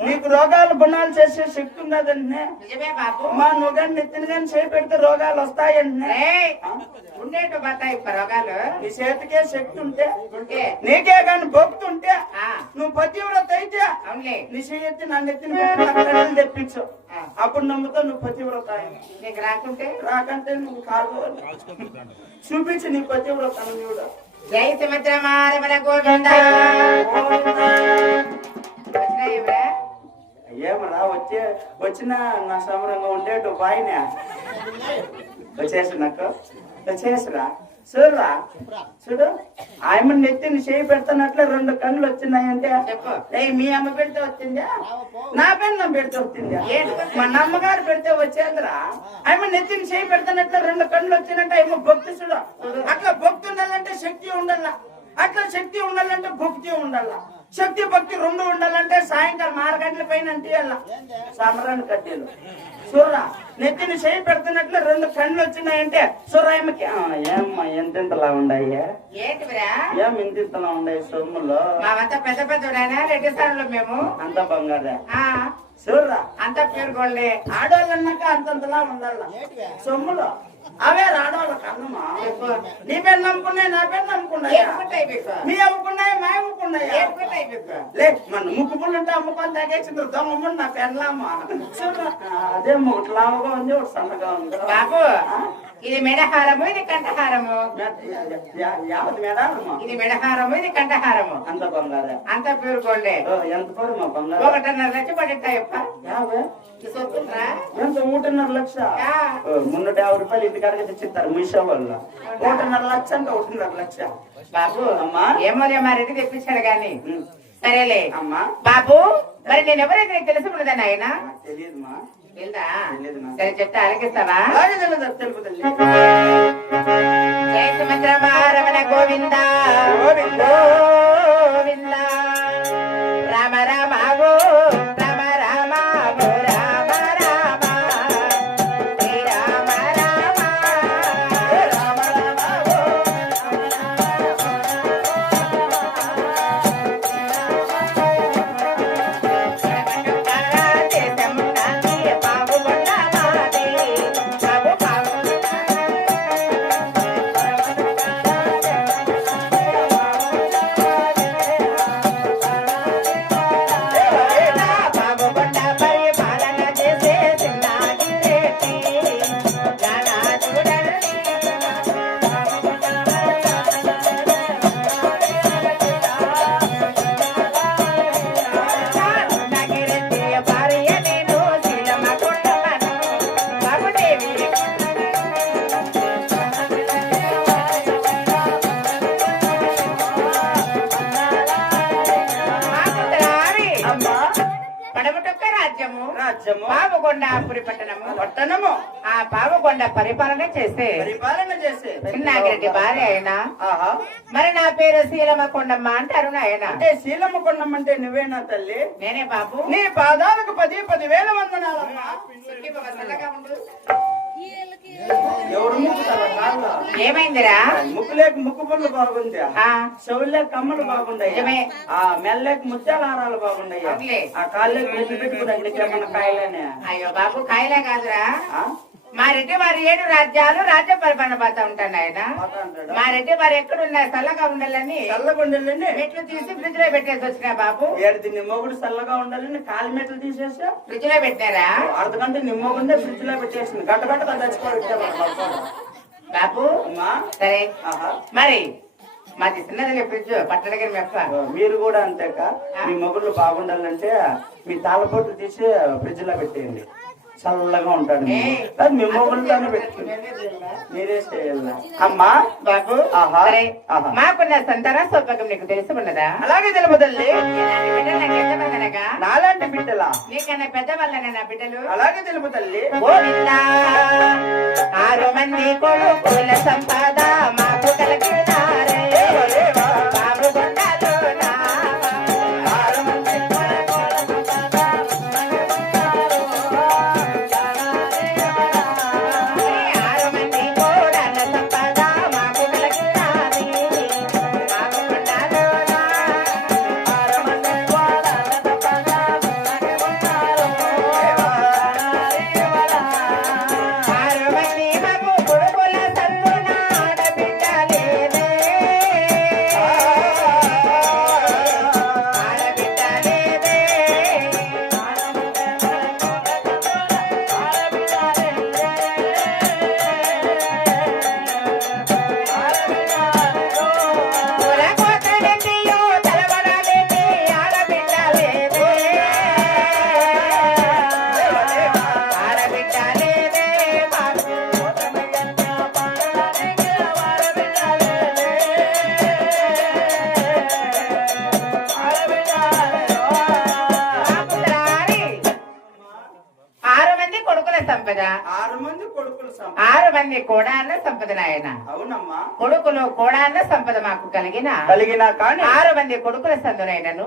నీకు రోగాలు గుణాలు చేసే శక్తి బాబు. మా నువ్వు కానీ నెత్తిన కానీ చేయి పెడితే రోగాలు వస్తాయంటే ఏయ్, ఉండేట్టు బతాయి రోగాలు. నీ చేతికే శక్తి ఉంటే నీకే కానీ ఉంటే ఆ, నువ్వు పతివ్రత అయితే నీ చెయ్యి నా నెత్తిన తెప్పించు. అప్పుడు నమ్ముతా నువ్వు పతివ్రత. నీకు రాకుంటే? రాకంటే నువ్వు కాదు చూపించి నీ పతివ్రత కూడా జై సుభద్రమారమణ గోవింద. వచ్చినాయివ్రా? ఏమరా వచ్చే వచ్చిన నా సమరంగా ఉండేటు బాయినే వచ్చేసి నాకు. వచ్చేసిరా. చూడరా. చూడు. ఆయమ్మ నెత్తిని చేయి పెడతానట్లే రెండు కళ్ళు వచ్చినాయంటే. ఏయ్, మీ అమ్మ పెడితే వచ్చిందా? నా పెన్నం పెడితే వచ్చిందా? మా నమ్మగారు పెడితే వచ్చేందిరా. ఆయమ్మ నెత్తిని చేయి పెడతానట్లే రెండు కళ్ళు వచ్చినట్టు ఆయమ్మ భక్తి చూడు. అట్లా భక్తి ఉండాలంటే శక్తి ఉండాల. అట్లా శక్తి ఉండాలంటే భక్తి ఉండాల. శక్తి భక్తి రెండు ఉండాలంటే సాయంకాలం ఆరు గంటల పైన అంటే సమరాన్ని కట్టేలు చూడరా నెత్తిని చేయి పెడుతున్నట్లు రెండు కళ్ళు వచ్చినాయంటే చూడరాయమ్మకి ఏమ్మా ఎంతెంతలా ఏంటివిరా? ఏం ఇంతింతలా ఉన్నాయి సొమ్ములో? మావంతా పెద్ద పెద్దోడైనా రెడ్డి స్థానంలో మేము. అంత బంగారే. ఆ. చూడరా అంతా ప్యూర్ గోల్డే. ఆడవాళ్ళన్నాక అంతంతలా ఉండాల. సొమ్ములు. అవే ఆడవాళ్ళ కన్నమా నీ పేరు నమ్ముకున్నాయి నా పేరు నమ్ముకున్నాయా? ఏడుకుంటాయి మీకు నీ అమ్ముకున్నాయి మా అమ్ముకున్నాయా ఏడుకుంటాయి మీకు లే మన ముక్కు పుల్లు ఉంటే అమ్ముకొని తాగేసింది దొంగ నా పెళ్ళామా? అదే ఒకటి లావుగా ఉంది ఒకటి సన్నగా ఉంది. బాబు ఇది మెడహారము ఇది కంఠహారము. ఇది మెడహారము ఇది కంఠహారము. అంత బంగారే. అంత గోల్డే. ఓ, ఎంత పడు మా బంగారం? ఒకటిన్నర లక్ష ఎంత? ఒకటిన్నర లక్ష? మున్నూట యాభై రూపాయలు ఇంటికాడకి తెచ్చిస్తారు మీషో వాళ్ళు. ఒకటిన్నర లక్ష అంటే ఒకటిన్నర లక్ష. బాబు అమ్మా. ఏమోలే మా రెడ్డి తెప్పించాడు గాని. ఉం. సరేలే. అమ్మా. బాబు మరి నేను ఎవరైతే తెలిసి తెలియదుమా తెలుదా? తెలియదు నాకు. సరే చెప్తే ఆలకిస్తావా? జయ గోవింద. గోవింద. రాజ్యము రాజ్యము పావకొండాపురి పట్టణము. పట్టణము. ఆ పావకొండ పరిపాలన చేస్తే పరిపాలన చేసే. చిన్నాగిరెడ్డి భార్య అయినా. మరి నా పేరు శీలమ కొండమ్మ అంటారు నాయన. అంటే శీలమ్మ కొండం అంటే నువ్వేనా తల్లి? నేనే బాబు. నీ పాదాలకు పది పది వేల ఏమైందిరా? ముక్కులేక ముక్కు పుల్లు బాగుంది? ఆ. చెవులే కమ్మలు బాగున్నాయి. ఆ మెల్లేక ముత్యాల హారాలు బాగున్నాయి. ఆ కాళ్ళకి మెట్లు పెట్టుకున్నాయి ఏమన్నా కాయలేనే? అయ్యో బాబు కాయలే కాదురా. ఆ? మా రెడ్డి వారి ఏడు రాజ్యాలు రాజ్య పరిపాలన పోతా ఉంటాను ఆయన పోతా ఉంటాడా? మా రెడ్డి వారు ఎక్కడున్నారు చల్లగా ఉండాలని చల్లగుండెలండి మెట్లు తీసి ఫ్రిడ్జ్లో పెట్టేసి వచ్చినా బాబు. ఏడు నీ మొగుడు చల్లగా ఉండాలని కాలి మెట్లు తీసేసా ఫ్రిడ్జ్లో పెట్టారా? అర్ధ గంట నీ మొగుండే ఫ్రిడ్జ్లో పెట్టేసింది. గట్ట తెచ్చుకోవాలి బాబు. సరే. మరి మాది చిన్నది ఫ్రిడ్జ్ పట్టడగిరి మెప్ప మీరు కూడా అంతేక మీ మొగుళ్ళు బాగుండాలంటే మీ తాళపోట్లు తీసి ఫ్రిడ్జ్లో పెట్టేయండి. చల్లగా ఉంటాడు. అది మీ మొగుళ్ళతోనే పెట్టుకుని మీరే చేయాల. అమ్మా ఆహా. సరే ఆహా. మాకున్న సంతాన సౌభాగ్యం నీకు తెలిసి ఉన్నదా అలాగే తెలుపుదల్లి. నాకు నాలాంటి బిడ్డలా? నీకన్నా పెద్ద వాళ్ళనే నా బిడ్డలు? అలాగే తెలుపు తల్లి గోవిందా ఆరు మంది కొడుకుల సంపద సంపద ఆరు మంది కొడుకులు సంపద. ఆరు మంది కోడాన్న సంపద నాయన. అవునమ్మా. కొడుకులు కోడాన్న సంపద మాకు కలిగిన. కలిగినా కానీ ఆరు మంది కొడుకుల సందునైనను.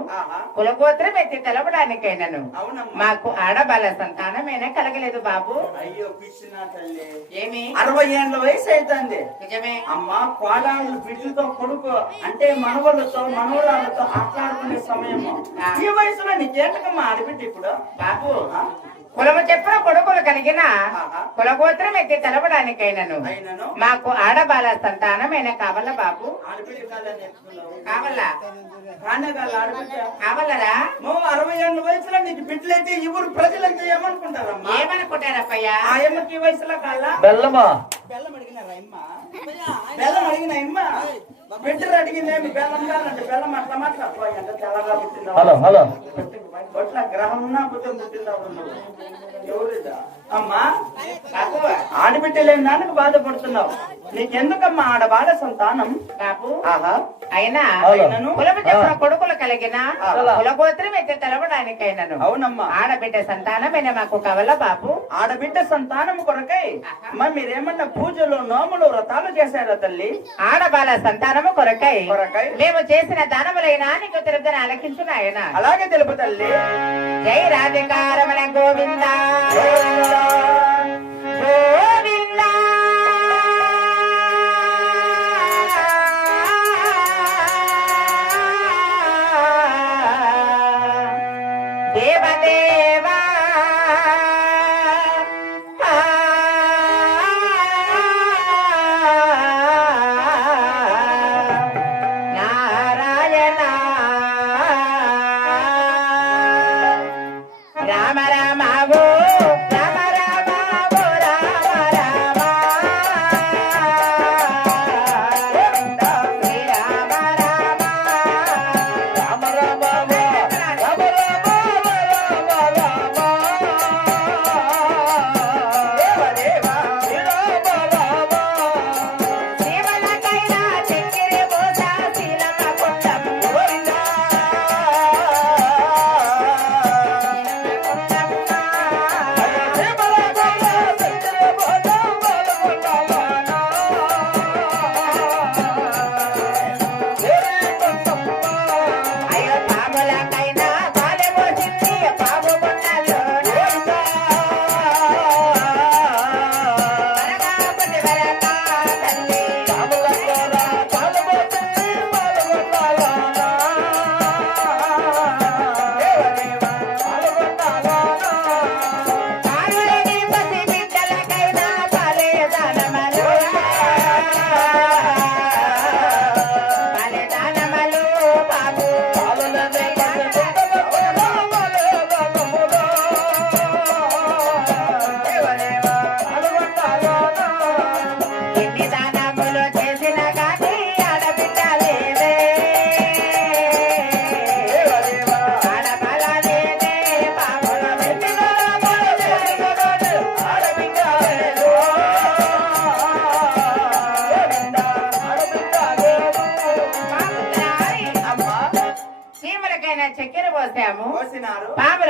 కులగోత్రం ఎత్తి తెలవడానికైనను అవునమ్మా. మాకు ఆడబాల సంతానమేనా కలగలేదు బాబు. అయ్యో పిచ్చిన తల్లి. ఏమి? అరవై ఏళ్ళ వయసు అవుతుంది నిజమే. అమ్మా కోడాళ్ళు బిడ్డలతో కొడుకు అంటే మనవలతో మనవరాలతో ఆటలాడుకునే సమయము. ఈ వయసులో నీకేంటకమ్మా ఆడబిడ్డ ఇప్పుడు? బాబు? కులము చెప్పిన కొడుకులు కలిగిన. కులగోత్రం ఎత్తి తెలవడానికైనను అయినను. మాకు ఆడబాల సంతానమేనా కావాలా బాబు నువ్వు అరవై ఏళ్ళ వయసులో నీకు బిడ్డలైతే ఈ ఊరు ప్రజలంతా ఏమనుకుంటారమ్మా? ఏమనుకుంటారప్పయ్యా? ఆ అమ్మకి ఈ వయసులో కాళ్ళ? బెల్లమా? బెల్లం అడిగినారా అమ్మ బెల్లం అడిగిన అమ్మ బిడ్డలు అడిగిందేమి? బెల్లం కావాలంటే బెల్లం అట్లా మాట్లాడుకో ఎంత తెల్లగా పుట్టిందో. Hello hello. ఒట్ల గ్రహం ఉన్నా పుట్టిన పుట్టిందా ఎవరిదా? అమ్మా ఆడబిడ్డలేని బాధపడుతున్నావు. నీకెందుకమ్మా ఆడ బాల సంతానం? బాబు ఆహా. అయినా కులము చెప్పిన కొడుకులు కలిగిన. కులగోత్రం ఎత్తి తెలవడానికైనను. అవునమ్మా. ఆడబిడ్డ సంతానమైన మాకు కావాలా బాబు? ఆడబిడ్డ సంతానం కొరకై అమ్మా మీరేమన్నా పూజలు నోములు వ్రతాలు చేశారా తల్లి? ఆడబాల సంతానము కొరకై కొరకై. మేము చేసిన దానములైనా నీకు తిరుగుదని అలకించు నాయన అలాగే తెలుపు తల్లి. జై రాధికారమణ గోవింద. గోవింద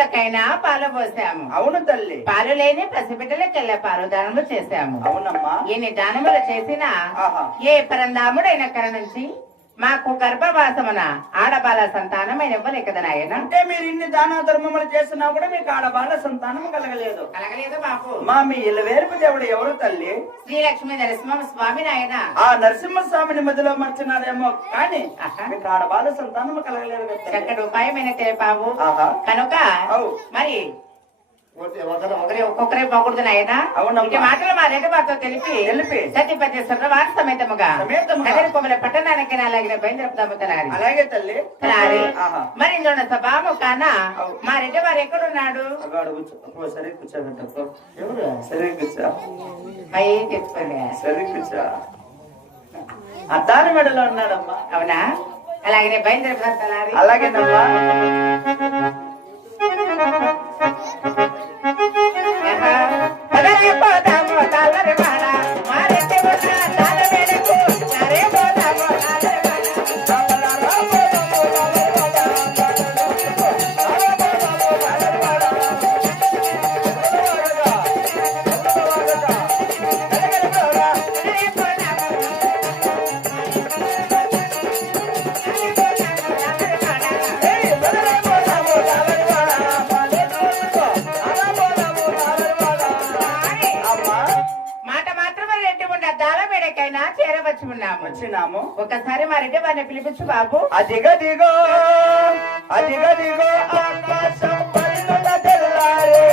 పాములకైనా పాలు పోసాము. అవును తల్లి. పాలు లేని పసిబిడ్డలకెళ్ళే పాలు దానములు చేశాము అవునమ్మా. ఎన్ని దానములు చేసినా ఏ పరందాముడైన కర నుంచి మాకు గర్భవాసమున ఆడబాల సంతానమైన ఇవ్వలే కదా నాయన? అంటే మీరు ఇన్ని దాన ధర్మములు చేసినా కూడా మీకు ఆడ బాల సంతానం కలగలేదు. కలగలేదు బాపు మా మీ ఇలవేరుపు దేవుడు ఎవరు తల్లి? శ్రీలక్ష్మి నరసింహ స్వామి నాయన. ఆ నరసింహస్వామిని మధ్యలో మర్చినారేమో కానీ. మీకు ఆడ బాల సంతానం కలగలేదు. చక్కటి ఉపాయమైన ఆహా. కనుక. మరి ఒకరి ఒక్కొక్కరే పోకూడదు నాయన మాటలు మా రెడ్డి వారితో తెలిపి తెలిపి. సత్యపతి సురవారి సమేతముగా. కదిరి కొమ్మల పట్టణానికి అలాగిన బయలుదేరుతాము తలారి. అలాగే తల్లి. తలారి. మరి ఇందులో సభాము కాన. మా రెడ్డి వారు ఎక్కడున్నాడు సరే కూర్చోబెట్టకు సరే కూర్చో. అయ్యి తెచ్చుకోండి సరే కూర్చో. అద్దాని మెడలో ఉన్నాడమ్మా. అవునా? అలాగే బయలుదేరుతాను తలారి. అలాగేనమ్మా. వచ్చి ఉన్నాము వచ్చినాము ఒకసారి మా రెడ్డి వారిని పిలిపించు బాబు. అదిగో దిగో అదిగో దిగో ఆకాశం తెల్లారే.